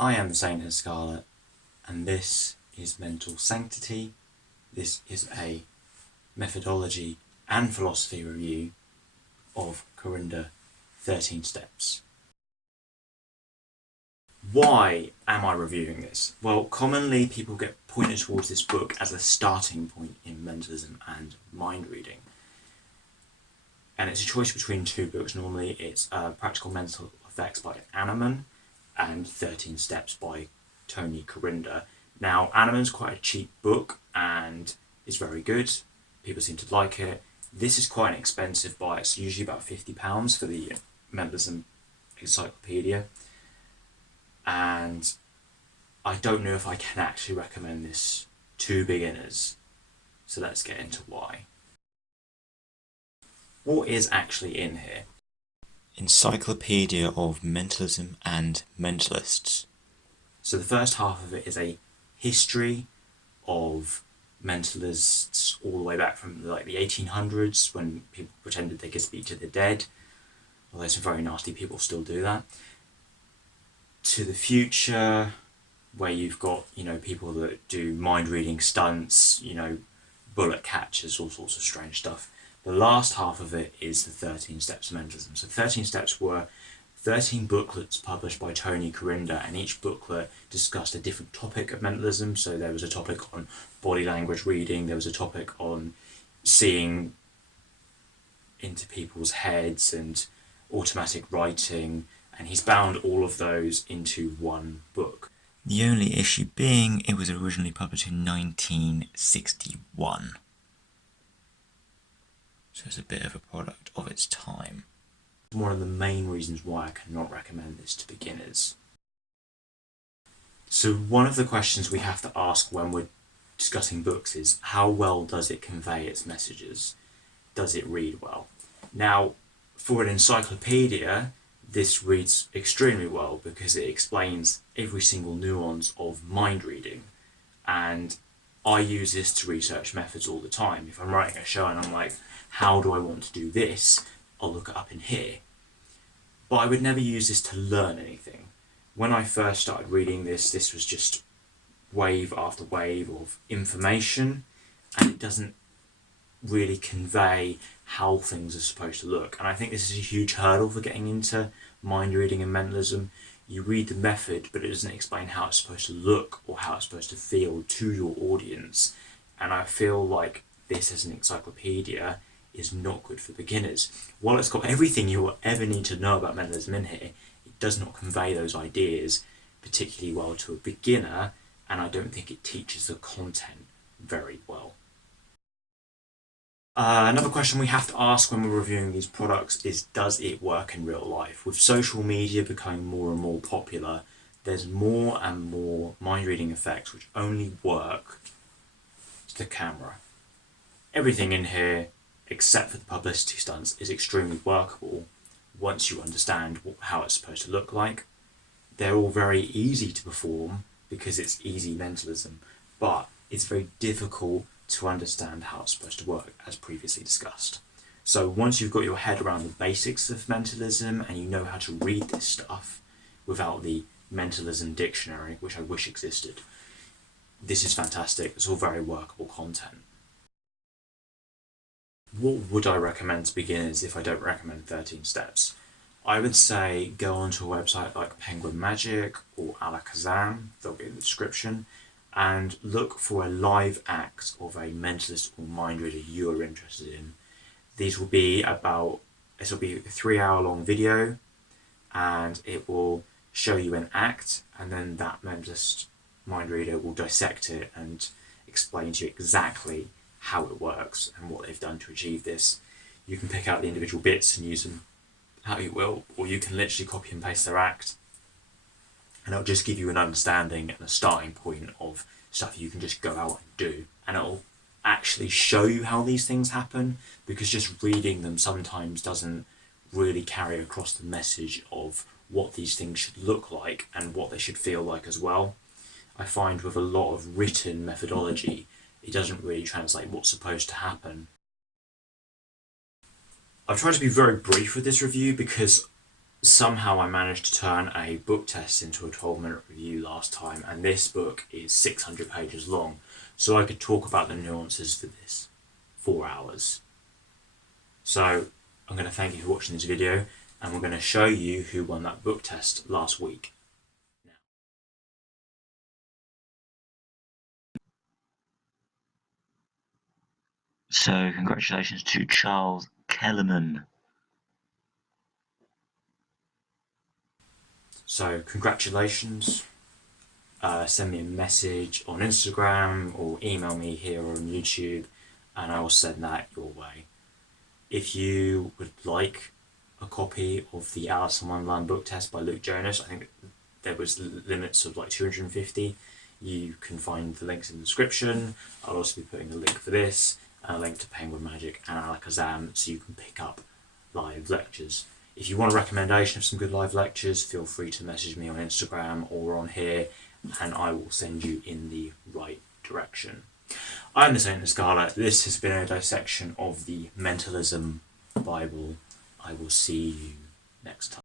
I am the Saint in Scarlet, and this is Mental Sanctity. This is a methodology and philosophy review of Corinda 13 Steps. Why am I reviewing this? Well, commonly people get pointed towards this book as a starting point in mentalism and mind reading. And it's a choice between two books. Normally it's Practical Mental Effects by Kelemen and 13 Steps by Corinda. Now, Kelemen's quite a cheap book and it's very good. People seem to like it. This is quite an expensive buy. It's usually about £50 for the Mentalism Encyclopedia. And I don't know if I can actually recommend this to beginners. So let's get into why. What is actually in here? Encyclopedia of Mentalism and Mentalists. So the first half of it is a history of mentalists all the way back from the 1800s, when people pretended they could speak to the dead, although some very nasty people still do that, to the future, where you've got, people that do mind reading stunts, bullet catchers, all sorts of strange stuff. The last half of it is the 13 Steps of Mentalism. So 13 Steps were 13 booklets published by Corinda, and each booklet discussed a different topic of mentalism. So there was a topic on body language reading, there was a topic on seeing into people's heads and automatic writing, and he's bound all of those into one book. The only issue being it was originally published in 1961. So it's a bit of a product of its time. One of the main reasons why I cannot recommend this to beginners. So one of the questions we have to ask when we're discussing books is, how well does it convey its messages? Does it read well? Now, for an encyclopedia, this reads extremely well because it explains every single nuance of mind reading. And I use this to research methods all the time. If I'm writing a show and I'm like, how do I want to do this? I'll look it up in here. But I would never use this to learn anything. When I first started reading this was just wave after wave of information, and it doesn't really convey how things are supposed to look. And I think this is a huge hurdle for getting into mind reading and mentalism. You read the method, but it doesn't explain how it's supposed to look or how it's supposed to feel to your audience. And I feel like this as an encyclopedia is not good for beginners. While it's got everything you will ever need to know about mentalism in here, it does not convey those ideas particularly well to a beginner, and I don't think it teaches the content very well. Another question we have to ask when we're reviewing these products is, does it work in real life? With social media becoming more and more popular, there's more and more mind reading effects which only work to the camera. Everything in here, except for the publicity stunts, is extremely workable once you understand how it's supposed to look like. They're all very easy to perform because it's easy mentalism, but it's very difficult to understand how it's supposed to work, as previously discussed. So once you've got your head around the basics of mentalism and you know how to read this stuff without the mentalism dictionary, which I wish existed, this is fantastic. It's all very workable content. What would I recommend to beginners if I don't recommend 13 Steps? I would say go onto a website like Penguin Magic or Alakazam, they'll be in the description, and look for a live act of a mentalist or mind reader you are interested in. This will be a 3-hour long video, and it will show you an act, and then that mentalist mind reader will dissect it and explain to you exactly how it works and what they've done to achieve this. You can pick out the individual bits and use them how you will, or you can literally copy and paste their act, and it'll just give you an understanding and a starting point of stuff you can just go out and do, and it'll actually show you how these things happen, because just reading them sometimes doesn't really carry across the message of what these things should look like and what they should feel like as well. I find with a lot of written methodology, it doesn't really translate what's supposed to happen. I've tried to be very brief with this review because somehow I managed to turn a book test into a 12-minute review last time, and this book is 600 pages long, so I could talk about the nuances for this 4 hours. So I'm going to thank you for watching this video, and we're going to show you who won that book test last week. So congratulations to Charles Kelemen. So congratulations. Send me a message on Instagram or email me here or on YouTube, and I will send that your way. If you would like a copy of the Alice in Wonderland book test by Luke Jonas, I think there was limits of like 250. You can find the links in the description. I'll also be putting a link for this and a link to Penguin Magic and Alakazam, so you can pick up live lectures. If you want a recommendation of some good live lectures, feel free to message me on Instagram or on here, and I will send you in the right direction. I'm the Saint of Scarlet. This has been a dissection of the Mentalism Bible. I will see you next time.